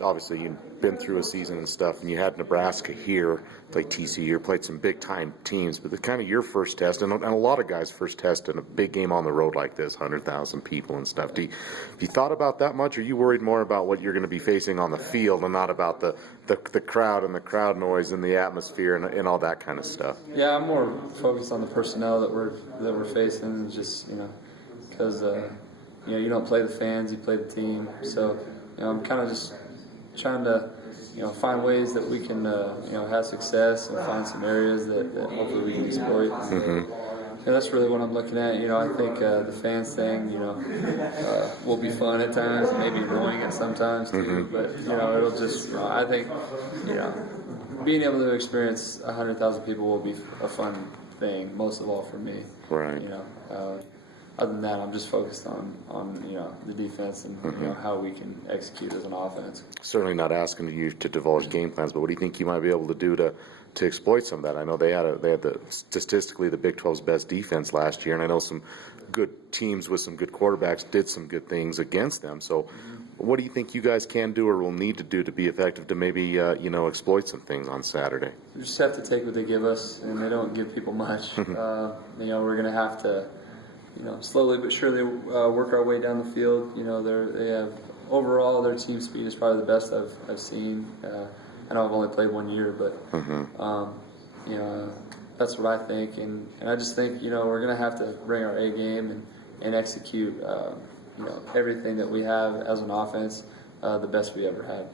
Obviously, you've been through a season and stuff, and you had Nebraska here, played TCU, played some big-time teams, but the kind of your first test, and a lot of guys' first test in a big game on the road like this, 100,000 people and stuff. Have you thought about that much, or are you worried more about what you're going to be facing on the field and not about the crowd and the crowd noise and the atmosphere and all that kind of stuff? Yeah, I'm more focused on the personnel that we're facing, just because you don't play the fans, you play the team. So I'm kind of just trying to find ways that we can have success and find some areas that hopefully we can exploit. That's really what I'm looking at. I think the fans thing will be fun at times and maybe annoying at sometimes too. But it'll just I think being able to experience 100,000 people will be a fun thing, most of all for me. Right. Other than that, I'm just focused on the defense and how we can execute as an offense. Certainly not asking you to divulge game plans, but what do you think you might be able to do to exploit some of that? I know they had statistically the Big 12's best defense last year, and I know some good teams with some good quarterbacks did some good things against them. So, what do you think you guys can do or will need to do to be effective to maybe exploit some things on Saturday? We just have to take what they give us, and they don't give people much. We're going to have to. Slowly but surely work our way down the field. They have overall their team speed is probably the best I've seen. I know I've only played 1 year, but that's what I think, and I just think we're gonna have to bring our A game and execute everything that we have as an offense the best we ever had.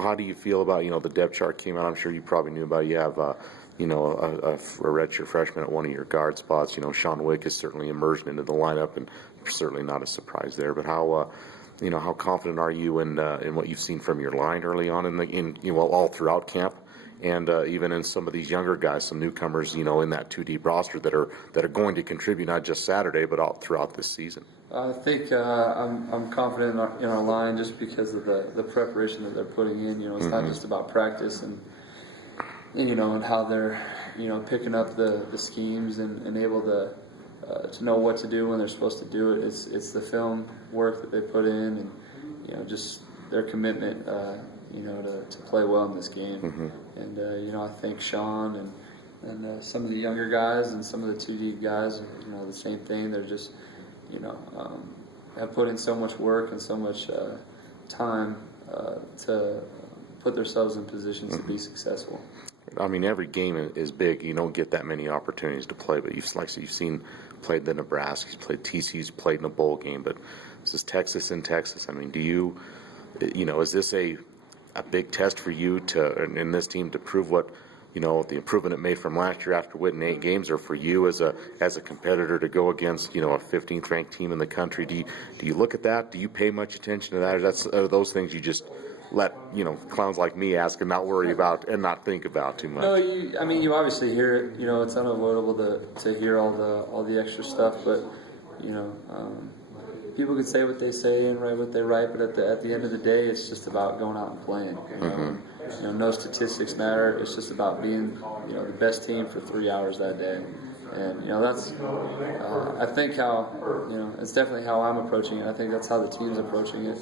How do you feel about the depth chart came out? I'm sure you probably knew about it. You have a redshirt freshman at one of your guard spots. Sean Wick has certainly emerged into the lineup, and certainly not a surprise there. But how confident are you in what you've seen from your line early on all throughout camp, and even in some of these younger guys, some newcomers, in that 2 deep roster that are going to contribute not just Saturday but all throughout this season? I think I'm confident in our line just because of the preparation that they're putting in. It's not just about practice and how they're picking up the schemes and able to know what to do when they're supposed to do it. It's the film work that they put in and just their commitment to play well in this game. And I think Sean and some of the younger guys and some of the 2 deep guys, the same thing. They're just have put in so much work and so much time to put themselves in positions to be successful. I mean, every game is big. You don't get that many opportunities to play, but you've played the Nebraska, you've played TCU's, played in a bowl game, but this is Texas in Texas. I mean, is this a big test for you in this team to prove what, the improvement it made from last year after winning 8 games, or for you as a competitor to go against, a 15th ranked team in the country? Do you look at that? Do you pay much attention to that? Or are those things you just let clowns like me ask and not worry about and not think about too much? No, you obviously hear it. It's unavoidable to hear all the extra stuff, but people can say what they say and write what they write, but at the end of the day, it's just about going out and playing. No statistics matter. It's just about being the best team for 3 hours that day. And that's I think how it's definitely how I'm approaching it. I think that's how the team's approaching it.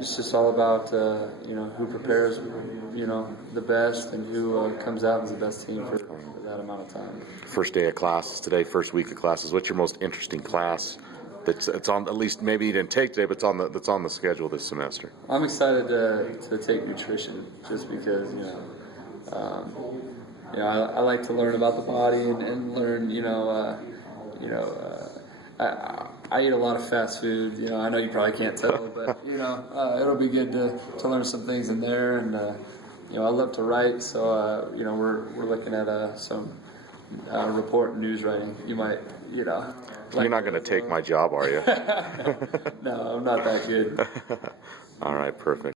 It's just all about who prepares the best and who comes out as the best team for that amount of time. First day of classes today, first week of classes. What's your most interesting class that's on, at least maybe you didn't take today, but that's on the schedule this semester? I'm excited to take nutrition just because I like to learn about the body and learn I eat a lot of fast food. I know you probably can't tell, but it'll be good to learn some things in there. And I love to write, so we're looking at some report and news writing. You might You're not going to take my job, are you? No, I'm not that good. All right, perfect.